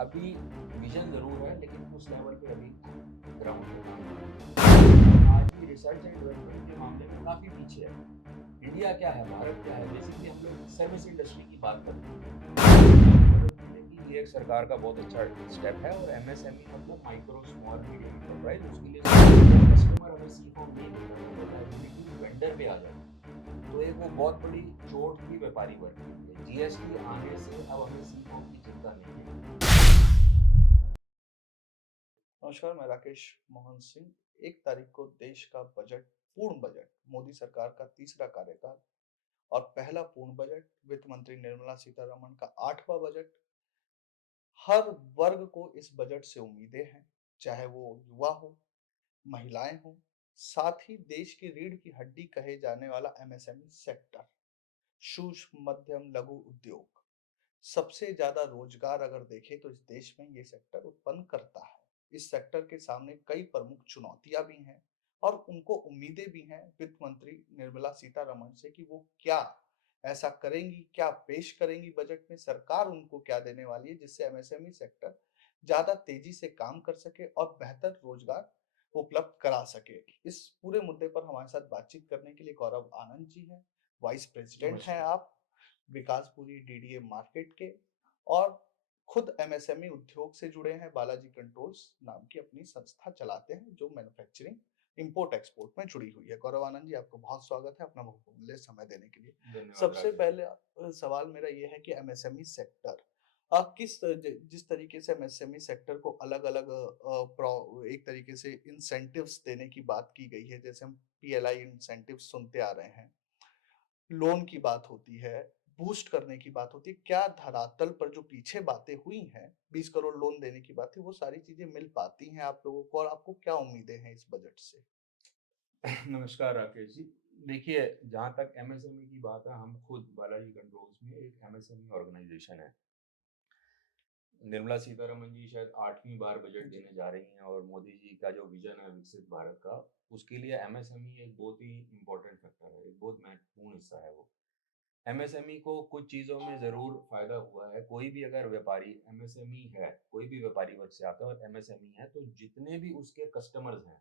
अभी विजन ज़रूर है, लेकिन उस लेवल पे अभी ग्राउंड पे काम नहीं है। आज भी रिसर्च एंड डेवलपमेंट के मामले में काफ़ी पीछे है। इंडिया क्या है, भारत क्या है, बेसिकली हम लोग सर्विस इंडस्ट्री की बात करते हैं। मदद मिलेगी, ये एक सरकार का बहुत अच्छा स्टेप है और एमएसएमई मतलब माइक्रो स्मॉल मीडियम एंटरप्राइज, उसके लिए कस्टमर हमें सी फॉर्म नहीं देता है, वो लायबिलिटी वेंडर पे आ जाती है। तो एक वो बहुत बड़ी चोट थी व्यापारी वर्ग के लिए। जीएसटी आने से अब हमें सी फॉर्म की चिंता नहीं है। नमस्कार, मैं राकेश मोहन सिंह। 1 तारीख को देश का बजट, पूर्ण बजट, मोदी सरकार का तीसरा कार्यकाल और पहला पूर्ण बजट, वित्त मंत्री निर्मला सीतारमण का 8वां बजट। हर वर्ग को इस बजट से उम्मीदें हैं, चाहे वो युवा हो, महिलाएं हो, साथ ही देश की रीढ़ की हड्डी कहे जाने वाला एमएसएमई सेक्टर, सूक्ष्म मध्यम लघु उद्योग, सबसे ज्यादा रोजगार अगर देखें तो इस देश में ये सेक्टर उत्पन्न करता है। इस सेक्टर के सामने कई प्रमुख चुनौतियां भी हैं और उनको उम्मीदें भी हैं वित्त मंत्री निर्मला सीतारमण से कि वो क्या ऐसा करेंगी, क्या पेश करेंगी बजट में, सरकार उनको क्या देने वाली है जिससे एमएसएमई सेक्टर ज्यादा तेजी से काम कर सके और बेहतर रोजगार उपलब्ध करा सके। इस पूरे मुद्दे पर हमारे साथ बातचीत करने के लिए गौरव आनंद जी हैं, वाइस प्रेसिडेंट हैं नमस्कार। आप विकासपुरी डीडीए मार्केट के, और खुद एमएसएमई उद्योग से जुड़े हैं, बालाजी कंट्रोल्स नाम की अपनी संस्था चलाते हैं जो मैन्युफैक्चरिंग इंपोर्ट एक्सपोर्ट में जुड़ी हुई है। गौरव आनंद जी, आपको बहुत स्वागत है अपना बहुमूल्य समय देने के लिए। धन्यवाद सबसे राकेश जी। पहले सवाल मेरा ये है कि एमएसएमई सेक्टर जिस तरीके से एमएसएमई सेक्टर को अलग अलग एक तरीके से इंसेंटिव्स देने की बात की गई है, जैसे हम पीएलआई इंसेंटिव सुनते आ रहे हैं, लोन की बात होती है, बूस्ट करने की बात होती है। क्या धरातल पर जो पीछे बातें हुई हैं, 20 करोड़ लोन देने की बात थी, वो सारी चीज़ें मिल पाती हैं आप लोगों को और आपको क्या उम्मीदें हैं इस बजट से? नमस्कार राकेश जी। देखिए, जहाँ तक एमएसएमई की बात है, हम खुद बालाजी कंट्रोल्स में एक एमएसएमई ऑर्गेनाइजेशन है। निर्मला सीतारमण जी शायद 8वीं बार बजट जी। देने जा रही हैं और मोदी जी का जो विजन है विकसित भारत का, उसके लिए एमएसएमई एक बहुत ही इम्पोर्टेंट फैक्टर है, एक बहुत महत्वपूर्ण हिस्सा है वो। एमएसएमई को कुछ चीज़ों में ज़रूर फ़ायदा हुआ है। कोई भी अगर व्यापारी एमएसएमई है, कोई भी व्यापारी वर्ग से आता है और एमएसएमई है, तो जितने भी उसके कस्टमर्स हैं,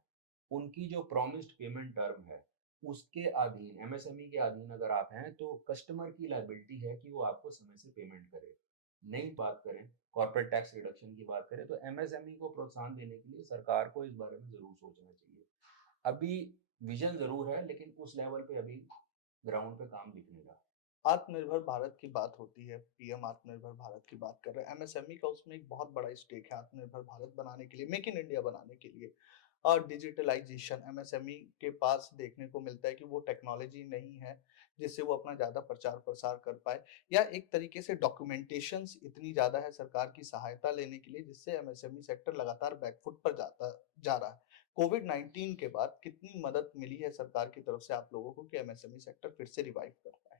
उनकी जो प्रॉमिस्ड पेमेंट टर्म है, उसके अधीन, एमएसएमई के अधीन अगर आप हैं, तो कस्टमर की लायबिलिटी है कि वो आपको समय से पेमेंट करे। नई बात करें, कॉर्पोरेट टैक्स रिडक्शन की बात करें, तो एमएसएमई को प्रोत्साहन देने के लिए सरकार को इस बारे में ज़रूर सोचना चाहिए। अभी विज़न ज़रूर है, लेकिन उस लेवल पे अभी ग्राउंड पे काम दिख नहीं रहा। आत्मनिर्भर भारत की बात होती है, पीएम आत्मनिर्भर भारत की बात कर रहे हैं। एमएसएमई का उसमें एक बहुत बड़ा स्टेक है आत्मनिर्भर भारत बनाने के लिए, मेक इन इंडिया बनाने के लिए। और डिजिटलाइजेशन एमएसएमई के पास देखने को मिलता है कि वो टेक्नोलॉजी नहीं है जिससे वो अपना ज़्यादा प्रचार-प्रसार कर पाए, या एक तरीके से डॉक्यूमेंटेशंस इतनी ज़्यादा है सरकार की सहायता लेने के लिए जिससे एमएसएमई सेक्टर लगातार बैकफुट पर जा रहा है। कोविड-19 के बाद कितनी मदद मिली है सरकार की तरफ से आप लोगों को कि एमएसएमई सेक्टर फिर से रिवाइव कर पाए?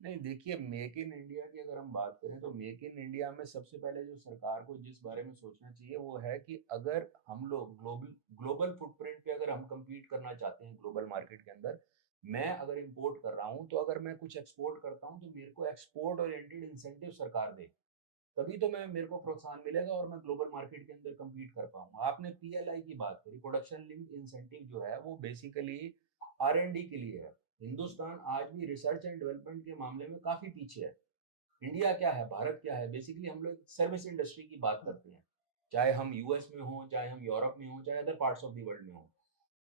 नहीं, देखिए, मेक इन इंडिया की अगर हम बात करें तो मेक इन इंडिया में सबसे पहले जो सरकार को जिस बारे में सोचना चाहिए वो है कि अगर हम लोग ग्लोबल ग्लोबल फुटप्रिंट पे अगर हम compete करना चाहते हैं ग्लोबल मार्केट के अंदर, मैं अगर इंपोर्ट कर रहा हूँ तो अगर मैं कुछ एक्सपोर्ट करता हूँ तो मेरे को एक्सपोर्ट ओरिएंटेड इंसेंटिव सरकार दे, तभी तो मैं मेरे को प्रोत्साहन मिलेगा और मैं ग्लोबल मार्केट के अंदर compete कर पाऊंगा। आपने पीएलआई की बात करी, प्रोडक्शन लिंक्ड इंसेंटिव जो है वो बेसिकली आर एंड डी के लिए है। हिंदुस्तान आज भी रिसर्च एंड डेवलपमेंट के मामले में काफी पीछे है। इंडिया क्या है, भारत क्या है, बेसिकली हम लोग सर्विस इंडस्ट्री की बात करते हैं। चाहे हम यूएस में हो, चाहे हम यूरोप में हो, चाहे other parts of the world में हो,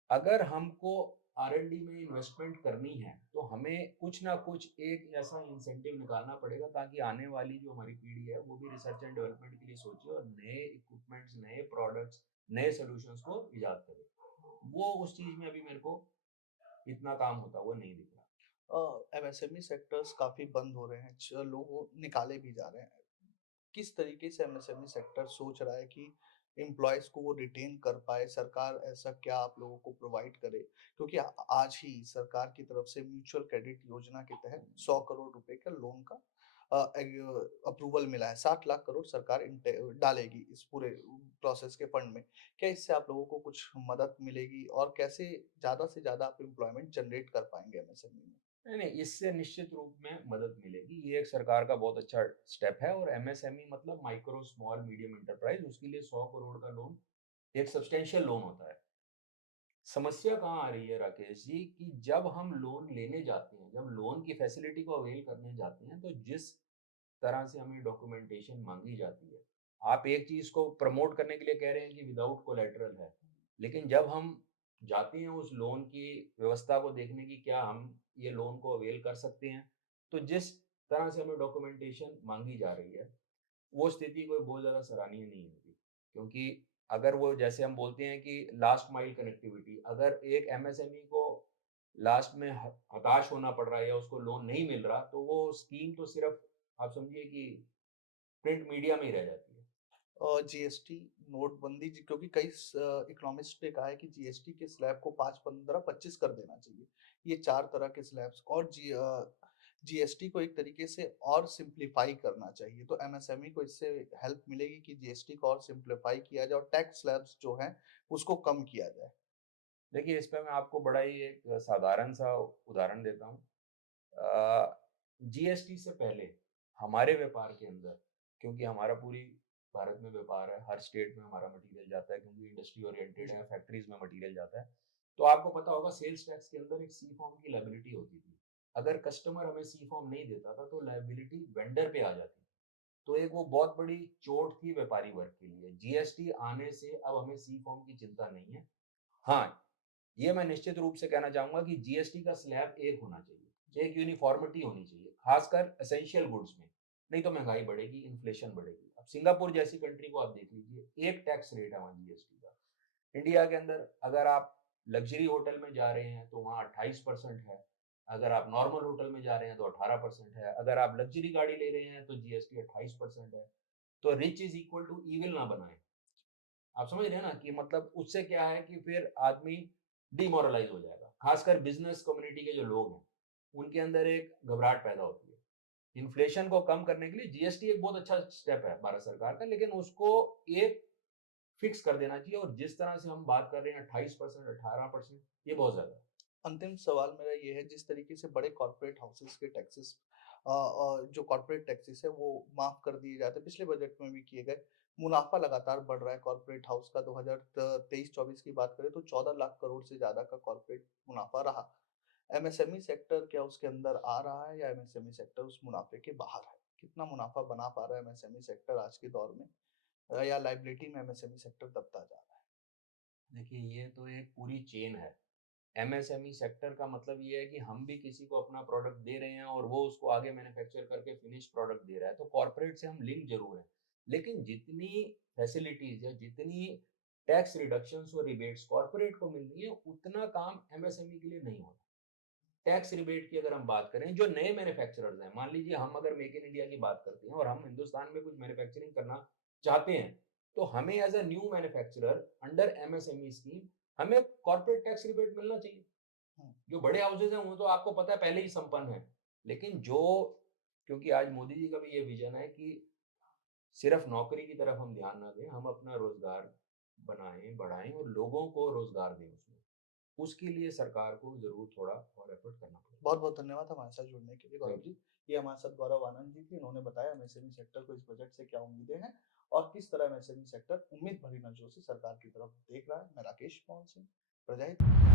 अगर हमको आर&डी में इन्वेस्टमेंट करनी है तो हमें कुछ ना कुछ एक ऐसा इंसेंटिव निकालना पड़ेगा ताकि आने वाली जो हमारी पीढ़ी है वो भी रिसर्च एंड डेवलपमेंट के लिए सोचे और नए इक्विपमेंट्स, नए प्रोडक्ट्स, नए सॉल्यूशंस को इजाद करे। वो उस चीज में अभी मेरे को इतना काम होता हुआ नहीं दिख रहा। एमएसएमई सेक्टर्स काफ़ी बंद हो रहे हैं, लोग निकाले भी जा रहे हैं। किस तरीके से एमएसएमई सेक्टर सोच रहा है कि एम्प्लॉयज को वो रिटेन कर पाए? सरकार ऐसा क्या आप लोगों को प्रोवाइड करे? क्योंकि आज ही सरकार की तरफ से म्यूचुअल क्रेडिट योजना के तहत 100 करोड़ रुपए का लोन का अप्रूवल मिला है। 60 लाख करोड़ सरकार डालेगी इस पूरे प्रोसेस के फंड में। क्या इससे आप लोगों को कुछ मदद मिलेगी और कैसे ज़्यादा से ज़्यादा आप एम्प्लॉयमेंट जनरेट कर पाएंगे एमएसएमई में? नहीं, नहीं, इससे निश्चित रूप में मदद मिलेगी। ये एक सरकार का बहुत अच्छा स्टेप है और एमएसएमई मतलब माइक्रो, स्मॉल, मीडियम एंटरप्राइज़, उसके लिए 100 करोड़ का लोन एक सब्सटैंशियल लोन होता है। समस्या कहाँ आ रही है राकेश जी कि जब हम लोन लेने जाते हैं, जब लोन की फैसिलिटी को अवेल करने जाते हैं, तो जिस तरह से हमें डॉक्यूमेंटेशन माँगी जाती है, आप एक चीज़ को प्रमोट करने के लिए कह रहे हैं कि विदाउट कोलैटरल है। लेकिन जब हम जाते हैं उस लोन की व्यवस्था को देखने की क्या हम ये लोन को अवेल कर सकते हैं, तो जिस तरह से हमें डॉक्यूमेंटेशन माँगी जा रही है, वो स्थिति कोई बहुत ज़्यादा सराहनीय नहीं होगी। क्योंकि अगर वो जैसे हम बोलते हैं कि लास्ट माइल कनेक्टिविटी, अगर एक एमएसएमई को लास्ट में हताश होना पड़ रहा है या उसको लोन नहीं मिल रहा, तो वो स्कीम तो सिर्फ़ आप समझिए कि प्रिंट मीडिया में ही रह जाती है। जीएसटी, नोटबंदी जी क्योंकि कई इकोनॉमिस्ट ने कहा है कि जीएसटी के स्लैब को 5, 15, 25 कर देना चाहिए। ये 4 तरह के स्लैब्स और जीएसटी को एक तरीके से और सिम्प्लीफाई करना चाहिए। तो एमएसएमई को इससे हेल्प मिलेगी कि जीएसटी को और सिम्प्लीफाई किया जाए और टैक्स स्लैब्स जो हैं, उसको कम किया जाए। देखिए, इस पे मैं आपको बड़ा ही एक साधारण-सा उदाहरण देता हूँ। अ, जीएसटी से पहले हमारे व्यापार के अंदर, क्योंकि हमारा पूरी भारत में व्यापार है, हर स्टेट में हमारा मटीरियल जाता है क्योंकि इंडस्ट्री ओरिएंटेड जी। है, फैक्ट्रीज़ में मटीरियल जाता है। तो आपको पता होगा सेल्स टैक्स के अंदर एक सी फॉर्म की लायबिलिटी होती थी। अगर कस्टमर हमें सी फॉर्म नहीं देता था, तो लायबिलिटी वेंडर पे आ जाती थी। तो एक वो बहुत बड़ी चोट थी व्यापारी वर्ग के लिए। जीएसटी आने से अब हमें सी फॉर्म की चिंता नहीं है। हाँ, ये मैं निश्चित रूप से कहना चाहूँगा कि जीएसटी का स्लैब एक होना चाहिए, एक यूनिफ़ॉर्मिटी होनी चाहिए, ख़ासकर एसेंशियल गुड्स में, नहीं तो महँगाई बढ़ेगी, इन्फ्लेशन बढ़ेगी। अब सिंगापुर जैसी कंट्री को आप देख लीजिए, एक टैक्स रेट है वहाँ जीएसटी का। इंडिया के अंदर अगर आप लग्ज़री होटल में जा रहे हैं, तो वहाँ 28% है, अगर आप नॉर्मल होटल में जा रहे हैं, तो 18% है, अगर आप लग्ज़री गाड़ी ले रहे हैं, तो जीएसटी 28% है। तो rich is equal to evil ना बनाएँ। आप समझ रहे हैं ना कि मतलब उससे क्या है कि फिर आदमी डिमोरलाइज़ हो जाएगा। ख़ासकर बिज़नेस कम्युनिटी के जो लोग हैं, उनके अंदर एक घबराहट पैदा होती है। इन्फ्लेशन को कम करने के लिए जीएसटी एक बहुत अच्छा स्टेप है भारत सरकार का, लेकिन उसको एक फिक्स कर देना चाहिए और जिस तरह से हम बात कर रहे हैं 28%, 18%, ये बहुत ज़्यादा है। अंतिम सवाल मेरा ये है जिस तरीके से बड़े कॉर्पोरेट हाउसेस के टैक्सेस जो कॉर्पोरेट टैक्सेस है वो माफ कर दिए जाते हैं पिछले बजट में भी किए गए मुनाफा लगातार बढ़ रहा है कॉर्पोरेट हाउस का 2023-24 की बात करें तो 14 लाख करोड़ से ज्यादा का कॉर्पोरेट मुनाफा रहा एमएसएमई सेक्टर क्या उसके अंदर आ रहा है या एमएसएमई सेक्टर उस मुनाफे के बाहर है कितना मुनाफा बना पा रहा है एमएसएमई सेक्टर आज के दौर में या लाइबिलिटी में एमएसएमई सेक्टर दबता जा रहा है। देखिए, ये तो एक पूरी चेन है। एमएसएमई सेक्टर का मतलब ये है कि हम भी किसी को अपना प्रोडक्ट दे रहे हैं और वो उसको आगे मैन्युफैक्चर करके फिनिश प्रोडक्ट दे रहा है। तो कॉर्पोरेट से हम लिंक ज़रूर हैं। लेकिन जितनी फैसिलिटीज़ या जितनी टैक्स रिडक्शंस और रिबेट्स कॉर्पोरेट को मिल रही है, उतना काम एमएसएमई के लिए नहीं होता। टैक्स रिबेट की अगर हम बात करें, जो नए मैन्युफैक्चरर्स हैं, मान लीजिए हम अगर मेक इन इंडिया की बात करते हैं और हम हिंदुस्तान में कुछ मैन्युफैक्चरिंग करना चाहते हैं, तो हमें as a new manufacturer under MSME scheme हमें कॉर्पोरेट टैक्स रिबेट मिलना चाहिए। हम्म, जो बड़े हाउसेज़ हैं, वो तो आपको पता है पहले ही संपन्न हैं। लेकिन जो क्योंकि आज मोदी जी का भी ये विज़न है कि सिर्फ़ नौकरी की तरफ हम ध्यान ना दें, हम अपना रोज़गार बनाएँ, बढ़ाएँ और लोगों को रोज़गार दें उसमें। उसके लिए सरकार को ज़रूर थोड़ा और एफ़र्ट करना पड़ेगा। बहुत-बहुत धन्यवाद हमारे साथ जुड़ने के लिए गौरव थैंक जी। यू। ये हमारे साथ गौरव आनंद जी थे, इन्होंने बताया एमएसएमई सेक्टर को इस बजट से क्या उम्मीदें हैं और किस तरह एमएसएमई सेक्टर उम्मीद भरी नज़रों से सरकार की तरफ देख रहा है। मैं राकेश मोहन सिंह, प्रजा हित